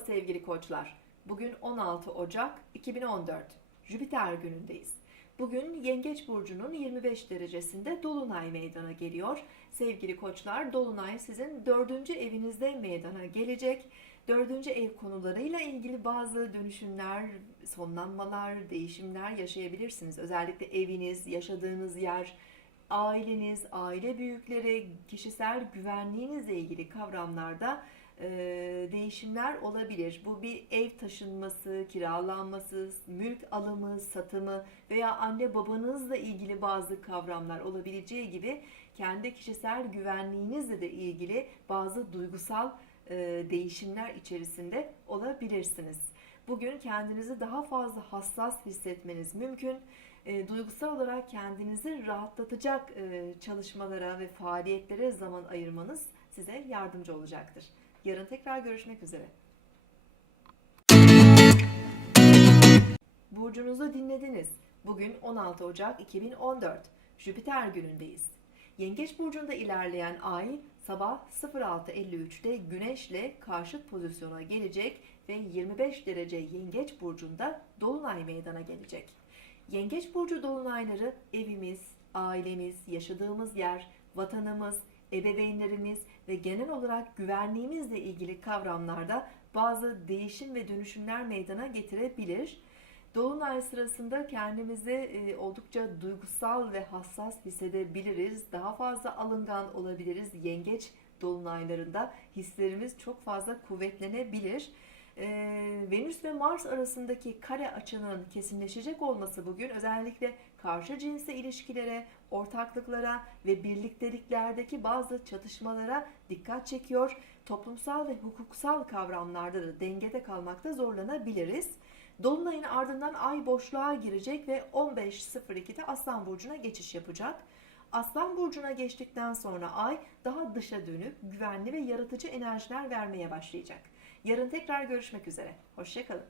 sevgili koçlar. Bugün 16 Ocak 2014. Jüpiter günündeyiz. Bugün Yengeç burcunun 25 derecesinde dolunay meydana geliyor. Sevgili koçlar, dolunay sizin dördüncü evinizde meydana gelecek. Dördüncü ev konularıyla ilgili bazı dönüşümler, sonlanmalar, değişimler yaşayabilirsiniz. Özellikle eviniz, yaşadığınız yer, aileniz, aile büyükleri, kişisel güvenliğinizle ilgili kavramlarda e, değişimler olabilir. Bu bir ev taşınması, kiralanması, mülk alımı, satımı veya anne babanızla ilgili bazı kavramlar olabileceği gibi kendi kişisel güvenliğinizle de ilgili bazı duygusal e, değişimler içerisinde olabilirsiniz. Bugün kendinizi daha fazla hassas hissetmeniz mümkün. E, duygusal olarak kendinizi rahatlatacak e, çalışmalara ve faaliyetlere zaman ayırmanız size yardımcı olacaktır. Yarın tekrar görüşmek üzere. Burcunuzu dinlediniz. Bugün 16 Ocak 2014. Jüpiter günündeyiz. Yengeç burcunda ilerleyen ay sabah 06.53'te Güneş'le karşıt pozisyona gelecek ve 25 derece Yengeç burcunda dolunay meydana gelecek. Yengeç burcu dolunayları evimiz, ailemiz, yaşadığımız yer, vatanımız, ebeveynlerimiz ve genel olarak güvenliğimizle ilgili kavramlarda bazı değişim ve dönüşümler meydana getirebilir. Dolunay sırasında kendimizi e, oldukça duygusal ve hassas hissedebiliriz. Daha fazla alıngan olabiliriz. Yengeç dolunaylarında hislerimiz çok fazla kuvvetlenebilir. E, Venüs ve Mars arasındaki kare açının kesinleşecek olması bugün özellikle karşı cinsle ilişkilere, ortaklıklara ve birlikteliklerdeki bazı çatışmalara dikkat çekiyor. Toplumsal ve hukuksal kavramlarda da dengede kalmakta zorlanabiliriz. Dolunayın ardından ay boşluğa girecek ve 15.02'de Aslan Burcu'na geçiş yapacak. Aslan Burcu'na geçtikten sonra ay daha dışa dönük, güvenli ve yaratıcı enerjiler vermeye başlayacak. Yarın tekrar görüşmek üzere. Hoşçakalın.